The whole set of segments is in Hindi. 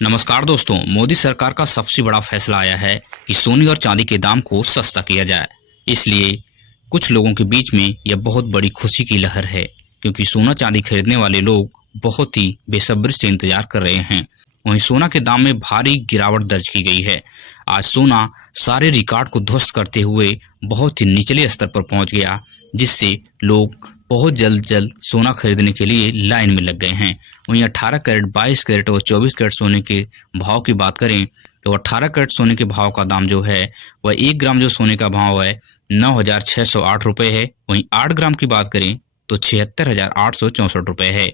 नमस्कार दोस्तों, मोदी सरकार का सबसे बड़ा फैसला आया है कि सोने और चांदी के दाम को सस्ता किया जाए। इसलिए कुछ लोगों के बीच में यह बहुत बड़ी खुशी की लहर है, क्योंकि सोना चांदी खरीदने वाले लोग बहुत ही बेसब्री से इंतजार कर रहे हैं। वहीं सोना के दाम में भारी गिरावट दर्ज की गई है। आज सोना सारे रिकॉर्ड को ध्वस्त करते हुए बहुत ही निचले स्तर पर पहुंच गया, जिससे लोग बहुत जल्द सोना खरीदने के लिए लाइन में लग गए हैं। वहीं 18 कैरेट, 22 कैरेट और 24 कैरेट सोने के भाव की बात करें तो 18 कैरेट सोने के भाव का दाम जो है वह 1 ग्राम जो सोने का भाव है 9,608 रुपये है। वहीं 8 ग्राम की बात करें तो 76,864 रुपये है।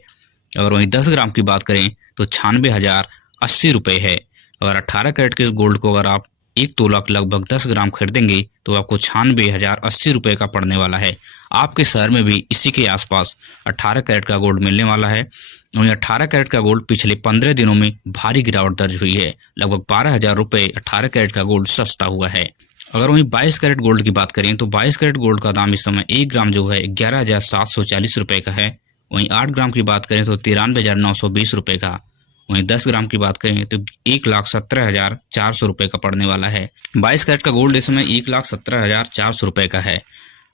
और वहीं 10 ग्राम की बात करें तो 96,080 रुपये है। अगर 18 कैरेट के इस गोल्ड को अगर आप 1 तोला लगभग 10 ग्राम खरीदेंगे तो आपको 96,080 रुपये का पड़ने वाला है। आपके शहर में भी इसी के आसपास 18 कैरेट का गोल्ड मिलने वाला है। वहीं 18 कैरेट का गोल्ड पिछले 15 दिनों में भारी गिरावट दर्ज हुई है। लगभग 12,000 रुपये 18 कैरेट का गोल्ड सस्ता हुआ है। अगर वहीं 22 कैरेट गोल्ड की बात करें तो 22 कैरेट गोल्ड का दाम इस समय 1 ग्राम जो है 11,740 रुपये का है। वहीं 8 ग्राम की बात करें तो 93,920 रुपये का। वहीं 10 ग्राम की बात करें तो 1,17,400 रुपये का पड़ने वाला है। 22 कैरेट का गोल्ड इस समय 1,17,400 रुपये का है।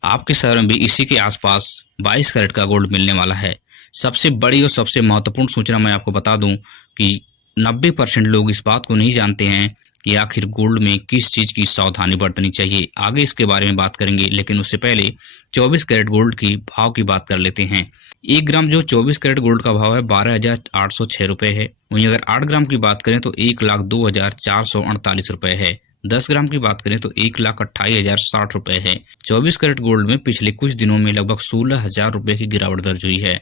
आपके शहर में भी इसी के आसपास 22 कैरेट का गोल्ड मिलने वाला है। सबसे बड़ी और सबसे महत्वपूर्ण सूचना मैं आपको बता दूं कि 90% लोग इस बात को नहीं जानते हैं कि आखिर गोल्ड में किस चीज़ की सावधानी बरतनी चाहिए। आगे इसके बारे में बात करेंगे, लेकिन उससे पहले 24 कैरेट गोल्ड की भाव की बात कर लेते हैं। 1 ग्राम जो 24 कैरेट गोल्ड का भाव है 12,806 रुपये है। वहीं अगर 8 ग्राम की बात करें तो 1,02,448 रुपये है। 10 ग्राम की बात करें तो 1,28,060 रुपये है। 24 कैरेट गोल्ड में पिछले कुछ दिनों में लगभग 16,000 रुपये की गिरावट दर्ज हुई है।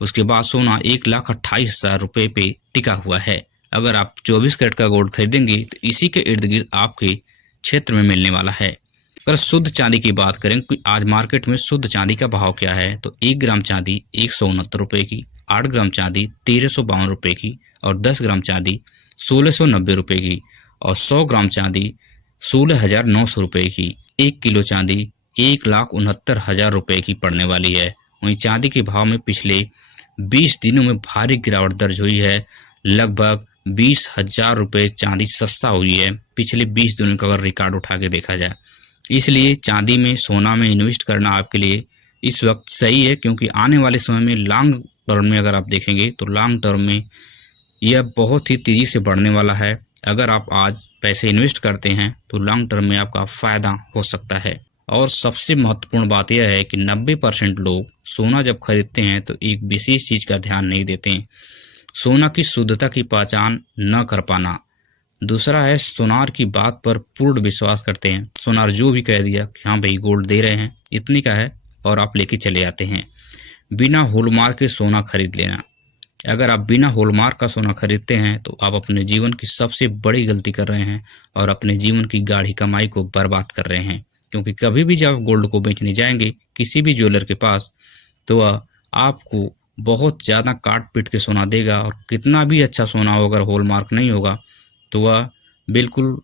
उसके बाद सोना 1,28,000 रुपये पे टिका हुआ है। अगर आप 24 कैरेट का गोल्ड खरीदेंगे तो इसी के इर्द गिर्द आपके क्षेत्र में मिलने वाला है। अगर शुद्ध चांदी की बात करें कि आज मार्केट में शुद्ध चांदी का भाव क्या है तो 1 ग्राम चांदी 169 रुपये की, 8 ग्राम चांदी 1,352 रुपये की और 10 ग्राम चांदी 1,690 रुपये की और 100 ग्राम चांदी 16,900 रुपये की। 1 किलो चांदी 1,69,000 रुपये की पड़ने वाली है। वहीं चांदी के भाव में पिछले 20 दिनों में भारी गिरावट दर्ज हुई है। लगभग 20,000 रुपये चांदी सस्ता हुई है पिछले 20 दिनों का अगर रिकॉर्ड उठा के देखा जाए। इसलिए चांदी में, सोना में इन्वेस्ट करना आपके लिए इस वक्त सही है, क्योंकि आने वाले समय में लॉन्ग टर्म में अगर आप देखेंगे तो लॉन्ग टर्म में यह बहुत ही तेज़ी से बढ़ने वाला है। अगर आप आज पैसे इन्वेस्ट करते हैं तो लॉन्ग टर्म में आपका फ़ायदा हो सकता है। और सबसे महत्वपूर्ण बात यह है कि 90% लोग सोना जब खरीदते हैं तो एक विशेष चीज़ का ध्यान नहीं देते हैं, सोना की शुद्धता की पहचान न कर पाना। दूसरा है सोनार की बात पर पूर्ण विश्वास करते हैं। सोनार जो भी कह दिया कि हाँ भाई गोल्ड दे रहे हैं, इतनी का है, और आप लेके चले आते हैं। बिना हॉलमार्क के सोना खरीद लेना। अगर आप बिना हॉलमार्क का सोना खरीदते हैं तो आप अपने जीवन की सबसे बड़ी गलती कर रहे हैं और अपने जीवन की गाढ़ी कमाई को बर्बाद कर रहे हैं। क्योंकि कभी भी जब गोल्ड को बेचने जाएंगे किसी भी ज्वेलर के पास तो वह आपको बहुत ज़्यादा काट पीट के सोना देगा, और कितना भी अच्छा सोना हो अगर हॉलमार्क नहीं होगा तो वह बिल्कुल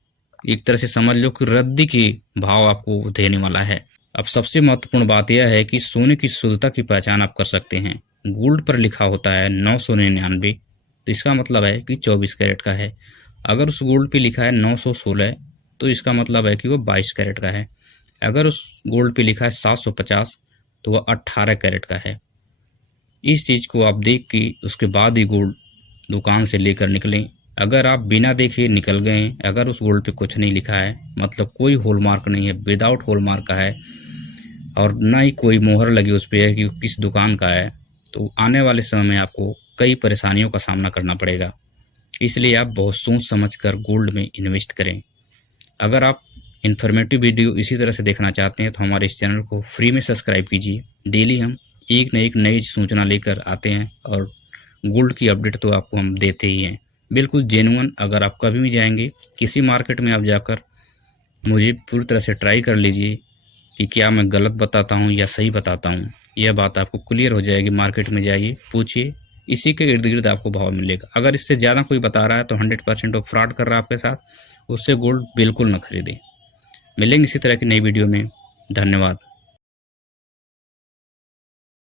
एक तरह से समझ लो कि रद्दी के भाव आपको देने वाला है। अब सबसे महत्वपूर्ण बात यह है कि सोने की शुद्धता की पहचान आप कर सकते हैं। गोल्ड पर लिखा होता है 999, तो इसका मतलब है कि 24 कैरेट का है। अगर उस गोल्ड पे लिखा है 916 तो इसका मतलब है कि वो 22 कैरेट का है। अगर उस गोल्ड पे लिखा है 750 तो वह 18 कैरेट का है। इस चीज़ को आप देख के उसके बाद ही गोल्ड दुकान से लेकर निकलें। अगर आप बिना देखे निकल गए, अगर उस गोल्ड पे कुछ नहीं लिखा है, मतलब कोई हॉलमार्क नहीं है, विदाउट हॉलमार्क का है, और ना ही कोई मोहर लगी उस पर है कि किस दुकान का है, तो आने वाले समय में आपको कई परेशानियों का सामना करना पड़ेगा। इसलिए आप बहुत सोच समझ कर गोल्ड में इन्वेस्ट करें। अगर आप इन्फॉर्मेटिव वीडियो इसी तरह से देखना चाहते हैं तो हमारे इस चैनल को फ्री में सब्सक्राइब कीजिए। डेली हम एक न एक नई सूचना लेकर आते हैं, और गोल्ड की अपडेट तो आपको हम देते ही हैं, बिल्कुल जेन्युइन। अगर आप कभी भी जाएंगे किसी मार्केट में, आप जाकर मुझे पूरी तरह से ट्राई कर लीजिए कि क्या मैं गलत बताता हूँ या सही बताता हूँ। यह बात आपको क्लियर हो जाएगी। मार्केट में जाइए, पूछिए, इसी के इर्द गिर्द आपको भाव मिलेगा। अगर इससे ज़्यादा कोई बता रहा है तो 100% वो फ्रॉड कर रहा है आपके साथ, उससे गोल्ड बिल्कुल न खरीदें। मिलेंगे इसी तरह की नई वीडियो में। धन्यवाद।